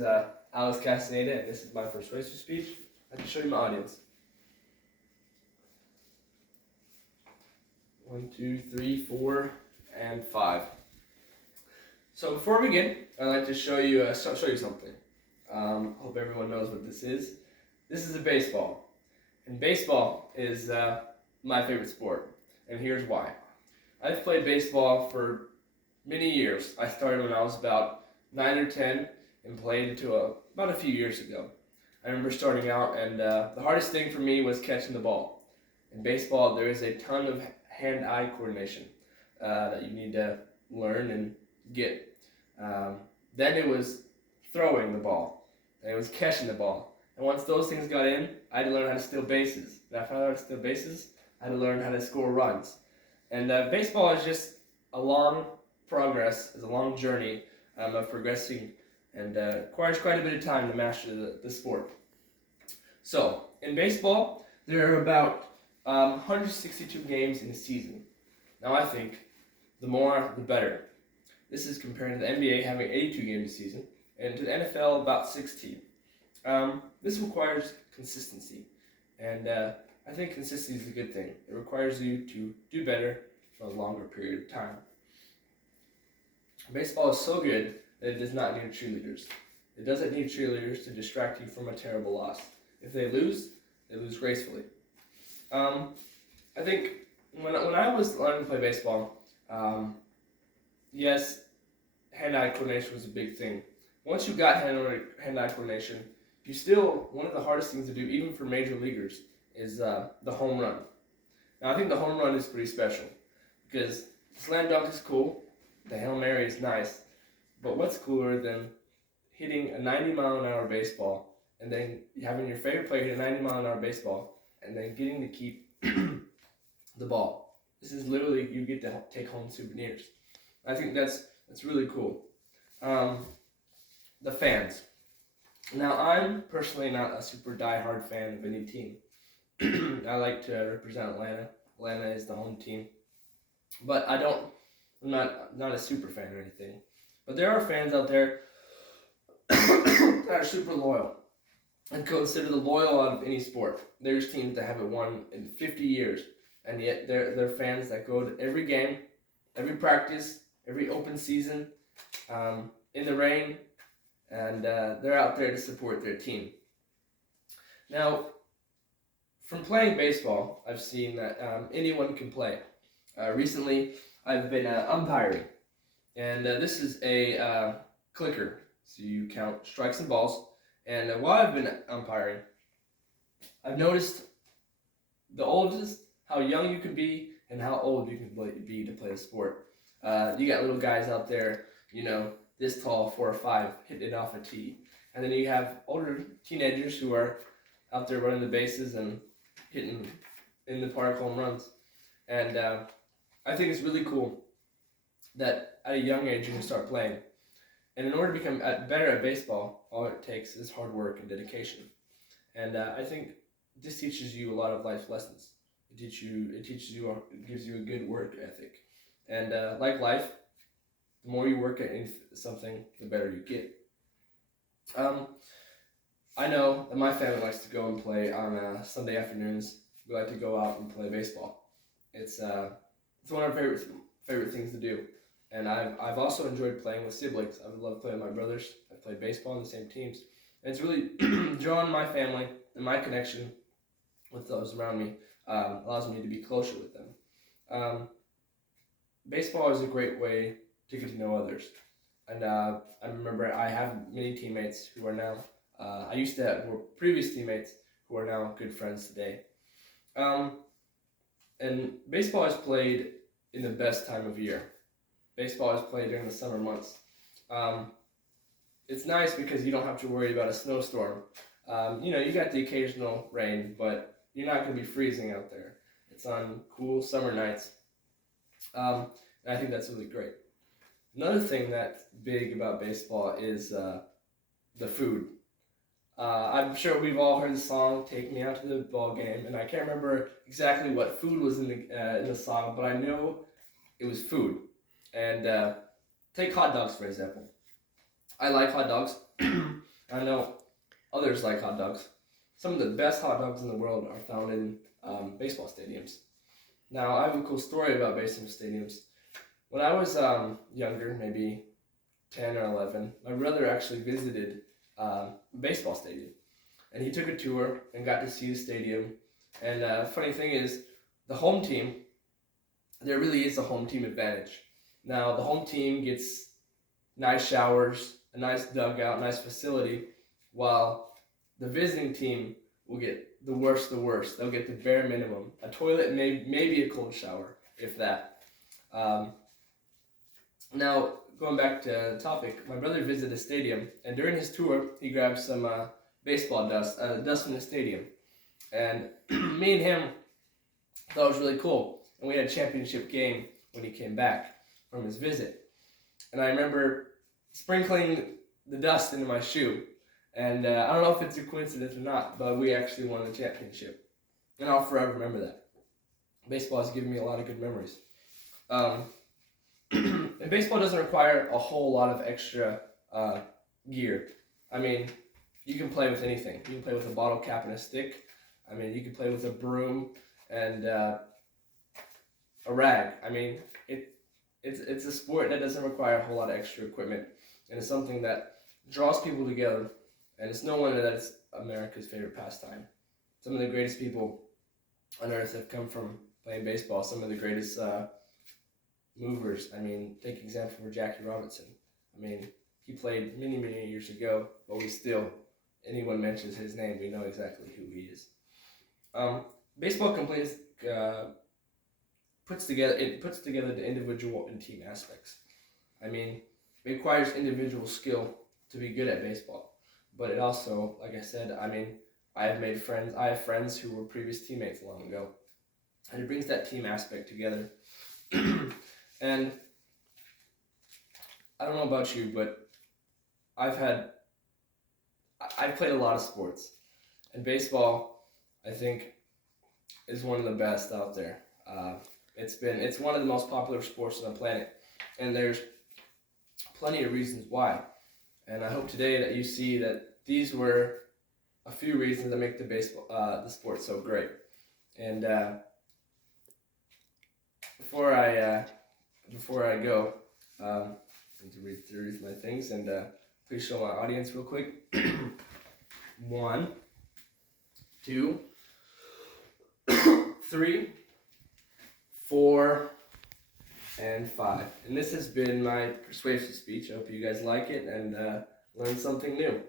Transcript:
Alex Castaneda, and this is my persuasive speech. I can show you my audience. 1, 2, 3, 4, and 5. So before we begin, I'd like to show you something. Hope everyone knows what this is. This is a baseball, and baseball is my favorite sport, and here's why. I've played baseball for many years. I started when I was about 9 or 10 and played until about a few years ago. I remember starting out, and the hardest thing for me was catching the ball. In baseball, there is a ton of hand-eye coordination that you need to learn and get. Then it was throwing the ball, and it was catching the ball. And once those things got in, I had to learn how to steal bases. And after I learned how to steal bases, I had to learn how to score runs. And baseball is just a long progress, is a long journey of progressing, and requires quite a bit of time to master the sport. So, in baseball, there are about 162 games in a season. Now I think the more, the better. This is comparing to the NBA having 82 games a season, and to the NFL about 16. This requires consistency, and I think consistency is a good thing. It requires you to do better for a longer period of time. Baseball is so good that it does not need cheerleaders. It doesn't need cheerleaders to distract you from a terrible loss. If they lose gracefully. I think when I was learning to play baseball, yes, hand-eye coordination was a big thing. Once you got hand-eye coordination, one of the hardest things to do, even for major leaguers, is the home run. Now I think the home run is pretty special because the slam dunk is cool, the Hail Mary is nice, but what's cooler than hitting a 90-mile-an-hour baseball and then having your favorite player hit a 90-mile-an-hour baseball and then getting to keep the ball? This is literally, you get to take home souvenirs. I think that's really cool. The fans. Now, I'm personally not a super die-hard fan of any team. I like to represent Atlanta. Atlanta is the home team. But I'm not a super fan or anything. But there are fans out there that are super loyal. I'd consider the loyal out of any sport. There's teams that haven't won in 50 years, and yet they're fans that go to every game, every practice, every open season, in the rain, and they're out there to support their team. Now, from playing baseball, I've seen that anyone can play. Recently, I've been umpiring, and this is a clicker, so you count strikes and balls. And while I've been umpiring, I've noticed how young you can be and how old you can be to play the sport. You got little guys out there, this tall, 4 or 5, hitting it off a tee. And then you have older teenagers who are out there running the bases and hitting in the park home runs. And I think it's really cool that at a young age you can start playing. And in order to become better at baseball, all it takes is hard work and dedication. And I think this teaches you a lot of life lessons. It gives you a good work ethic. And like life, the more you work at something, the better you get. I know that my family likes to go and play on Sunday afternoons. We like to go out and play baseball. It's one of our favorite things to do. And I've also enjoyed playing with siblings. I would love playing with my brothers. I've played baseball in the same teams. And it's really drawn my family and my connection with those around me, allows me to be closer with them. Baseball is a great way to get to know others. And I remember I have many teammates who are now, I used to have previous teammates who are now good friends today. And baseball is played in the best time of year. Baseball is played during the summer months. It's nice because you don't have to worry about a snowstorm. You got the occasional rain, but you're not going to be freezing out there. It's on cool summer nights. And I think that's really great. Another thing that's big about baseball is the food. I'm sure we've all heard the song "Take Me Out to the Ball Game," and I can't remember exactly what food was in the song, but I know it was food. And take hot dogs, for example. I like hot dogs. I know others like hot dogs. Some of the best hot dogs in the world are found in baseball stadiums. Now, I have a cool story about baseball stadiums. When I was younger, maybe 10 or 11, my brother actually visited a baseball stadium. And he took a tour and got to see the stadium. And funny thing is, the home team, there really is a home team advantage. Now, the home team gets nice showers, a nice dugout, nice facility, while the visiting team will get the worst of the worst. They'll get the bare minimum, a toilet and maybe a cold shower, if that. Now, going back to the topic, my brother visited the stadium, and during his tour, he grabbed some baseball dust, dust from the stadium. And me and him thought it was really cool. And we had a championship game when he came back from his visit. And I remember sprinkling the dust into my shoe. And I don't know if it's a coincidence or not, but we actually won the championship. And I'll forever remember that. Baseball has given me a lot of good memories. And baseball doesn't require a whole lot of extra gear. I mean, you can play with anything. You can play with a bottle cap and a stick. I mean, you can play with a broom and a rag. I mean, it's a sport that doesn't require a whole lot of extra equipment. And it's something that draws people together. And it's no wonder that it's America's favorite pastime. Some of the greatest people on earth have come from playing baseball. Some of the greatest movers. I mean, take example for Jackie Robinson. I mean, he played many, many years ago, but we still, anyone mentions his name, we know exactly who he is. Baseball puts together the individual and team aspects. I mean, it requires individual skill to be good at baseball. But it also, like I said, I mean, I have friends who were previous teammates long ago. And it brings that team aspect together. And I don't know about you, but I've played a lot of sports. And baseball, I think, is one of the best out there. It's one of the most popular sports on the planet. And there's plenty of reasons why. And I hope today that you see that these were a few reasons that make the sport so great. And before I go, I need to read through my things and please show my audience real quick. 1, 2, 3, 4, and 5. And this has been my persuasive speech. I hope you guys like it and learn something new.